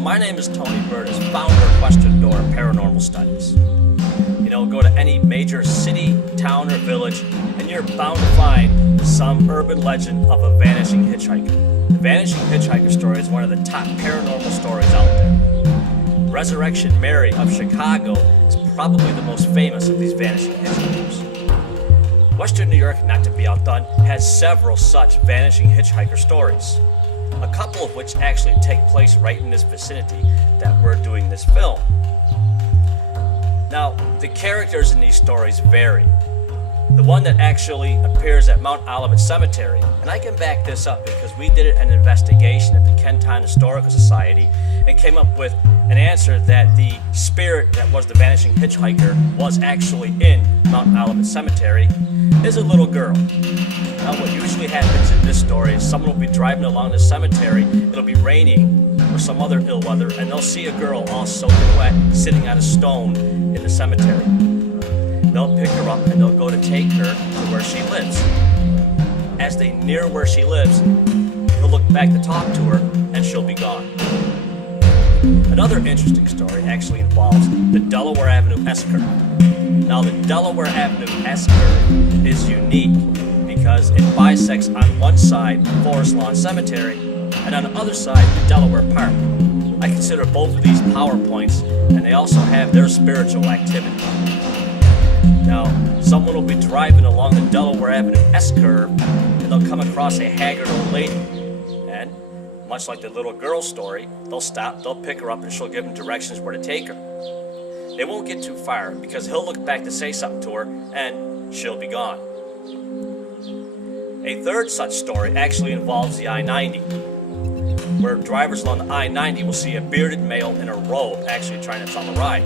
my name is Tony Burtis, founder of Western Door Paranormal Studies. Go to any major city, town, or village, and you're bound to find some urban legend of a vanishing hitchhiker. The vanishing hitchhiker story is one of the top paranormal stories out there. Resurrection Mary of Chicago is probably the most famous of these vanishing hitchhikers. Western New York, not to be outdone, has several such vanishing hitchhiker stories. A couple of which actually take place right in this vicinity that we're doing this film. Now, the characters in these stories vary. The one that actually appears at Mount Olivet Cemetery, and I can back this up because we did an investigation at the Kenton Historical Society and came up with an answer that the spirit that was the vanishing hitchhiker was actually in Mount Olivet Cemetery is a little girl. Now, what usually happens in this story is someone will be driving along the cemetery, it'll be raining or some other ill weather, and they'll see a girl all soaking wet sitting on a stone in the cemetery. They'll pick her up and they'll go to take her to where she lives. As they near where she lives, he'll look back to talk to her and she'll be gone. Another interesting story actually involves the Delaware Avenue S-curve. Now, the Delaware Avenue S-curve is unique because it bisects on one side Forest Lawn Cemetery and on the other side the Delaware Park. I consider both of these power points, and they also have their spiritual activity. Now, someone will be driving along the Delaware Avenue S-curve and they'll come across a haggard old lady. And much like the little girl story, they'll stop, they'll pick her up, and she'll give them directions where to take her. They won't get too far because he'll look back to say something to her and she'll be gone. A third such story actually involves the I-90, where drivers along the I-90 will see a bearded male in a robe actually trying to tell them a ride.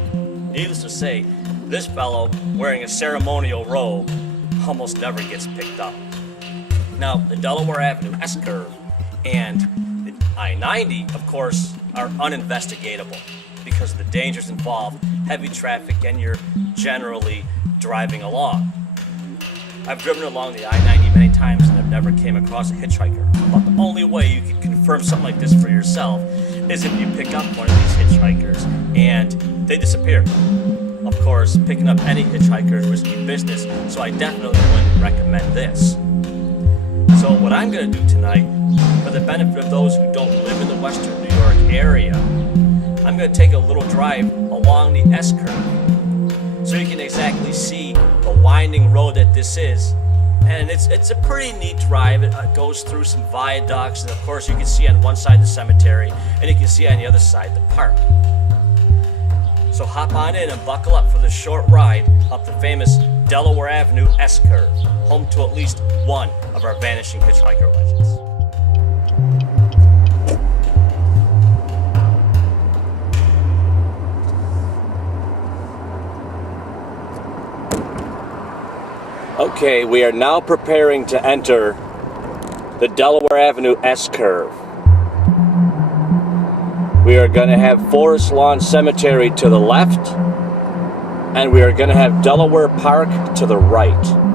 Needless to say, this fellow wearing a ceremonial robe almost never gets picked up. Now, the Delaware Avenue S-curve and the I-90, of course, are uninvestigatable because of the dangers involved, heavy traffic, and you're generally driving along. I've driven along the I-90 many times and I've never came across a hitchhiker. But the only way you can confirm something like this for yourself is if you pick up one of these hitchhikers and they disappear. Of course, picking up any hitchhiker is risky business, so I definitely wouldn't recommend this. So what I'm going to do tonight, for the benefit of those who don't live in the Western New York area, I'm going to take a little drive along the S-curve so you can exactly see the winding road that this is. And it's a pretty neat drive. It goes through some viaducts, and of course you can see on one side the cemetery, and you can see on the other side the park. So hop on in and buckle up for this short ride up the famous Delaware Avenue S-curve, home to at least one of our vanishing hitchhiker legends. Okay, we are now preparing to enter the Delaware Avenue S-curve. We are going to have Forest Lawn Cemetery to the left, and we are going to have Delaware Park to the right.